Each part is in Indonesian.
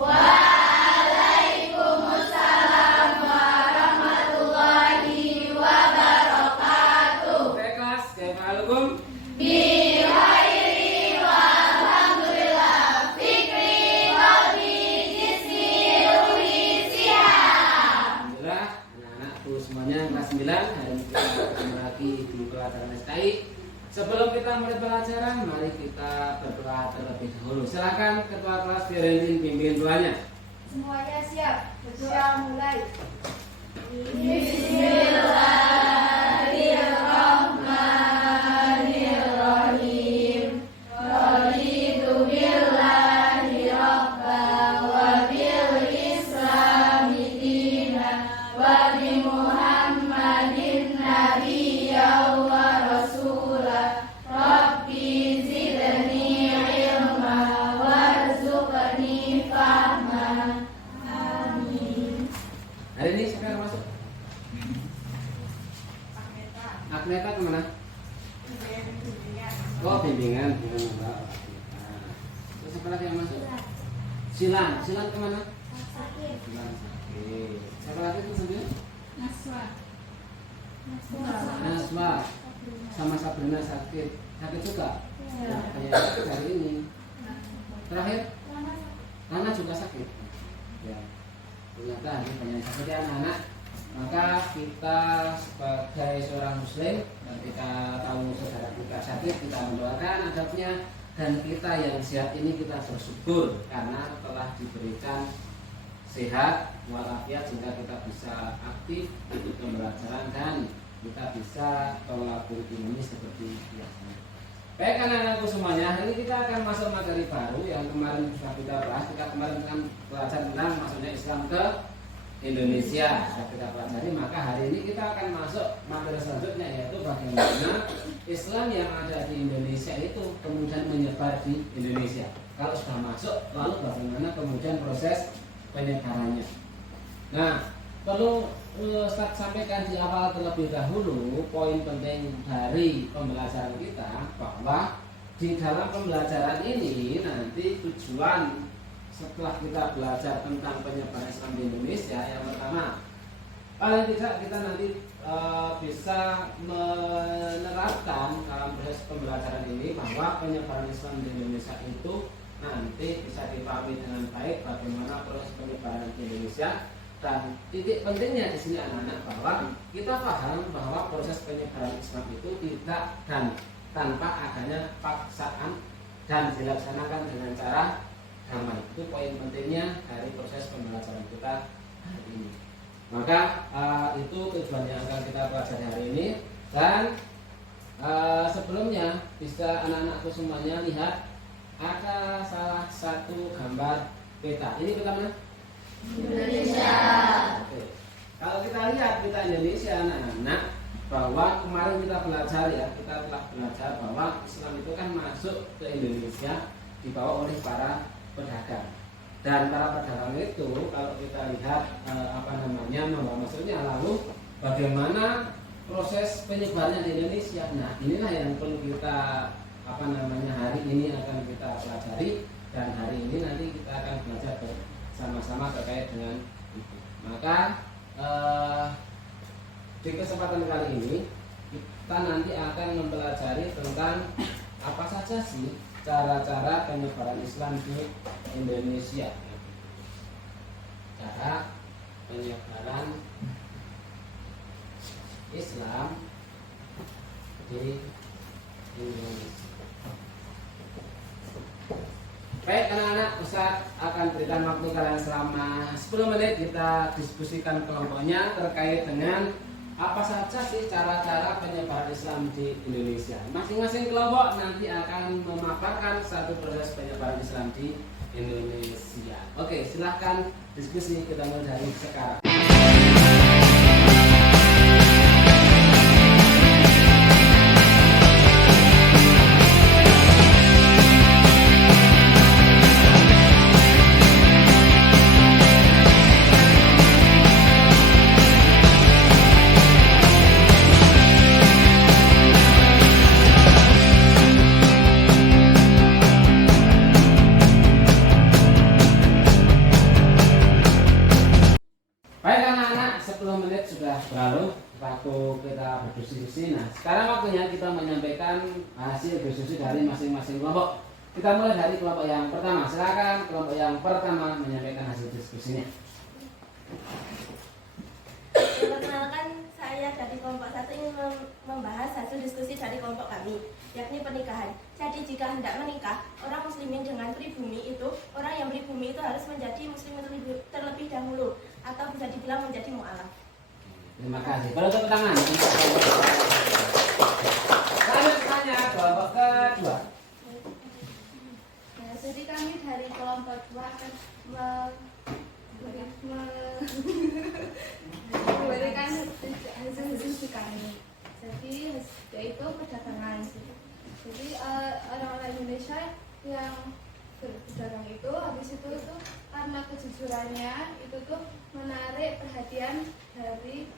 Waalaikumsalam warahmatullahi wabarakatuh. Oke kelas, kaifahalukum? Bikhairi walhamdulillah. Fikri qalbi jismi ruhi sihat. Alhamdulillah, anak-anakku semuanya kelas 9. Hari ini kita ketemu lagi di pelajaran SKI. Sebelum kita mulai pelajaran, mari kita berdoa terlebih dahulu. Silakan ketua kelas Firentin pimpin doanya. Semuanya siap, berdoa mulai. Bismillahirrahmanirrahim. Raditu billahi rabba wa bil islami dina wa bi Muhammadin nabiyya wa rasula. Rabbi zidni ilma warzuqni fahma. Amin. Hari ini siapa yang masuk? Agneta kemana? Oh, bimbingan Mbak. Terus siapa lagi yang masuk? Silan. Silan kemana? Sakit. Silan sakit. Siapa lagi itu sendiri? Naswa. Naswa. Sama Sabrina sakit. Sakit juga? Ya. Kayak hari ini. Terakhir? Nana juga sakit. Ya. Ternyata ini banyak yang sakit ya anak-anak. Maka kita sebagai seorang muslim, ketika tahu saudara kita sakit, kita mendoakan adabnya, dan kita yang sehat ini kita bersyukur karena telah diberikan sehat walafiat sehingga kita bisa aktif untuk pembelajaran dan kita bisa tolabul ilmi seperti biasanya. Baik anak-anakku semuanya, hari ini kita akan masuk materi baru yang kemarin sudah kita bahas. Kita kemarin kan belajar tentang masuknya Islam ke Indonesia, sudah kita pelajari. Maka hari ini kita akan masuk materi selanjutnya, yaitu bagaimana Islam yang ada di Indonesia itu kemudian menyebar di Indonesia. Kalau sudah masuk, lalu bagaimana kemudian proses penyebarannya. Nah, perlu Ustaz sampaikan di awal terlebih dahulu poin penting dari pembelajaran kita, bahwa di dalam pembelajaran ini nanti tujuan setelah kita belajar tentang penyebaran Islam di Indonesia, yang pertama paling tidak kita nanti bisa menerapkan dalam proses pembelajaran ini bahwa penyebaran Islam di Indonesia itu nanti bisa dipahami dengan baik bagaimana proses penyebaran di Indonesia. Dan titik pentingnya di sini anak-anak bahwa kita paham bahwa proses penyebaran Islam itu tidak dan tanpa adanya paksaan dan dilaksanakan dengan cara damai. Itu poin pentingnya dari proses pembelajaran kita hari ini. Maka itu tujuan yang akan kita pelajari hari ini. Dan sebelumnya bisa anak-anakku semuanya lihat ada salah satu gambar peta. Ini peta mana? Indonesia. Oke. Kalau kita lihat peta Indonesia anak-anak, bahwa kemarin kita belajar ya, kita telah belajar bahwa Islam itu kan masuk ke Indonesia dibawa oleh para pedagang. Dan para pedagang itu kalau kita lihat membawa masuknya, lalu bagaimana proses penyebarannya di Indonesia. Nah, inilah yang perlu kita hari ini akan kita pelajari, dan hari ini nanti kita akan belajar sama-sama terkait dengan itu. Maka di kesempatan kali ini kita nanti akan mempelajari tentang apa saja sih cara-cara penyebaran Islam di Indonesia. Cara penyebaran Islam di Indonesia. Baik anak-anak, Ustaz akan berikan waktu kalian selama 10 menit. Kita diskusikan kelompoknya terkait dengan apa saja sih cara-cara penyebaran Islam di Indonesia. Masing-masing kelompok nanti akan memaparkan satu proses penyebaran Islam di Indonesia. Oke, silahkan diskusi, kita mulai dari sekarang. 10 menit sudah berlalu waktu kita berdiskusi. Nah, sekarang waktunya kita menyampaikan hasil diskusi dari masing-masing kelompok. Kita mulai dari kelompok yang pertama. Silakan kelompok yang pertama menyampaikan hasil diskusinya. Perkenalkan, saya dari kelompok 1 ingin membahas hasil diskusi dari kelompok kami, yakni pernikahan. Jadi jika hendak menikah, orang muslimin dengan pribumi itu, orang yang pribumi itu harus menjadi muslim terlebih dahulu, atau bisa dibilang menjadi mu'alaf. Terima kasih. Pada tepuk tangan. Selanjutnya kelompok kedua. Nah, jadi kami dari kelompok 2 akan memberikan hasil diskusi kami. Jadi yaitu perdagangan. Jadi orang-orang Indonesia yang berdagang itu habis itu karena kejujurannya itu tuh menarik perhatian dari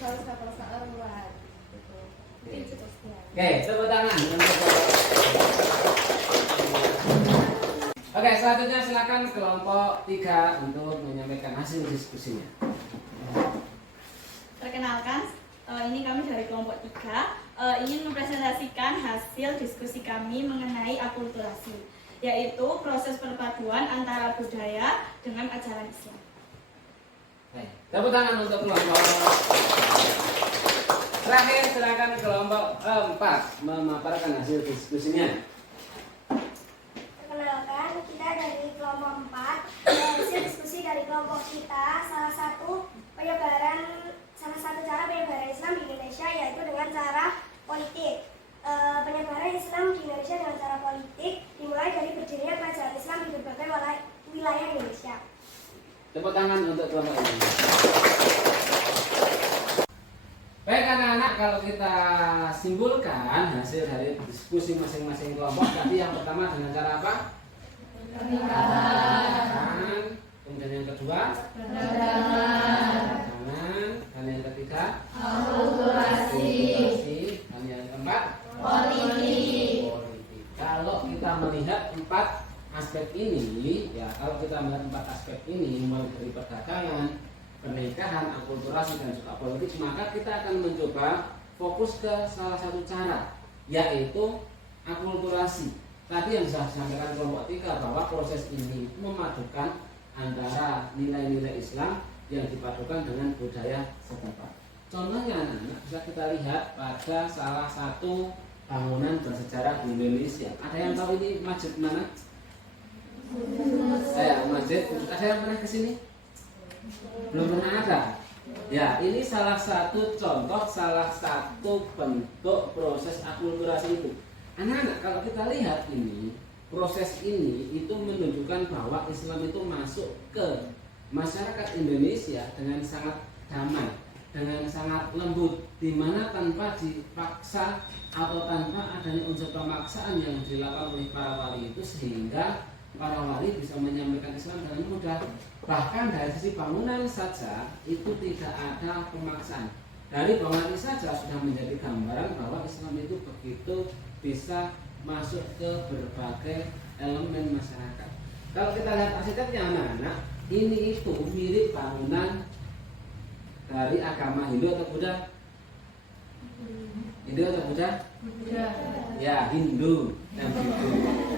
bangsa-bangsa luar gitu. Jadi cukup sekian. Oke, tepuk tangan. Oke, selanjutnya silakan kelompok 3 untuk menyampaikan hasil diskusinya. Perkenalkan, ini kami dari kelompok 3 ingin mempresentasikan hasil diskusi kami mengenai akulturasi, yaitu proses perpaduan antara budaya dengan ajaran Islam. Baik, tepuk tangan untuk kelompok. Terakhir silakan kelompok 4 memaparkan hasil diskusinya. Perkenalkan, kita dari kelompok 4. Hasil diskusi dari kelompok kita, salah satu cara penyebaran Islam di Indonesia yaitu dengan cara politik. Penyebaran Islam di Indonesia dengan cara politik dimulai dari berdirinya kerajaan Islam di berbagai wilayah Indonesia. Tepuk tangan untuk kelompok ini. Baik anak-anak, kalau kita simpulkan hasil dari diskusi masing-masing kelompok tadi, yang pertama dengan cara apa? Pernikahan. Kemudian yang kedua? Perdagangan. Dan yang ketiga? Akulturasi. Dan yang keempat? Politik. Kalau kita melihat 4 aspek ini, ya kalau kita melihat 4 aspek ini, mulai dari perdagangan, pernikahan, akulturasi, dan juga politik, maka kita akan mencoba fokus ke salah satu cara, yaitu akulturasi. Tadi yang sudah disampaikan kelompok 3 bahwa proses ini memadukan antara nilai-nilai Islam yang dipadukan dengan budaya setempat. Contohnya anak-anak bisa kita lihat pada salah satu bangunan bersejarah di Indonesia. Ada yang tahu ini masjid mana? Masjid. Ada yang pernah kesini? Belum pernah ada. Ya, ini salah satu contoh, salah satu bentuk proses akulturasi itu. Anak-anak, kalau kita lihat ini, proses ini itu menunjukkan bahwa Islam itu masuk ke masyarakat Indonesia dengan sangat damai, dengan sangat lembut, di mana tanpa dipaksa atau tanpa adanya unsur pemaksaan yang dilakukan oleh para wali itu, sehingga para wali bisa menyampaikan Islam dengan mudah. Bahkan dari sisi bangunan saja itu tidak ada pemaksaan. Dari bangunan saja sudah menjadi gambaran bahwa Islam itu begitu bisa masuk ke berbagai elemen masyarakat. Kalau kita lihat arsiteknya anak-anak, ini itu mirip bangunan dari agama Hindu atau Buddha? Hindu atau Buddha? Ya, Hindu dan Hindu.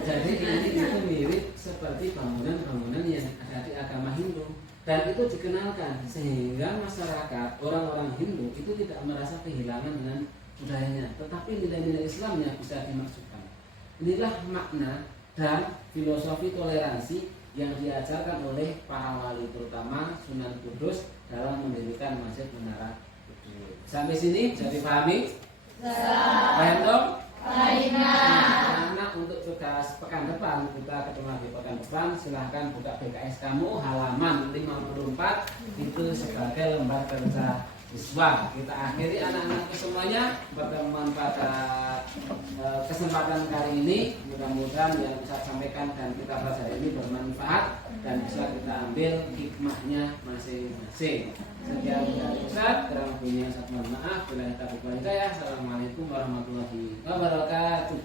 Jadi ini itu mirip seperti bangunan-bangunan yang ada di agama Hindu, dan itu dikenalkan sehingga masyarakat orang-orang Hindu itu tidak merasa kehilangan dengan budayanya, tetapi nilai-nilai Islamnya bisa dimaksudkan. Inilah makna dan filosofi toleransi yang diajarkan oleh para wali, terutama Sunan Kudus dalam mendirikan Masjid Menara Kudus. Sampai sini bisa dipahami? Paham dong? Nah, untuk tugas pekan depan, kita ketemu lagi pekan depan. Silahkan buka BKS kamu halaman 54, itu sebagai lembar kerja siswa. Kita akhiri anak-anakku semuanya pertemuan pada kesempatan kali ini. Mudah-mudahan yang saya sampaikan dan kita pelajari ini bermanfaat dan bisa kita ambil hikmahnya masing-masing. Sekian dari Ustaz, kurang lebihnya saya mohon maaf. Bila kita berkualitas, Assalamualaikum warahmatullahi wabarakatuh.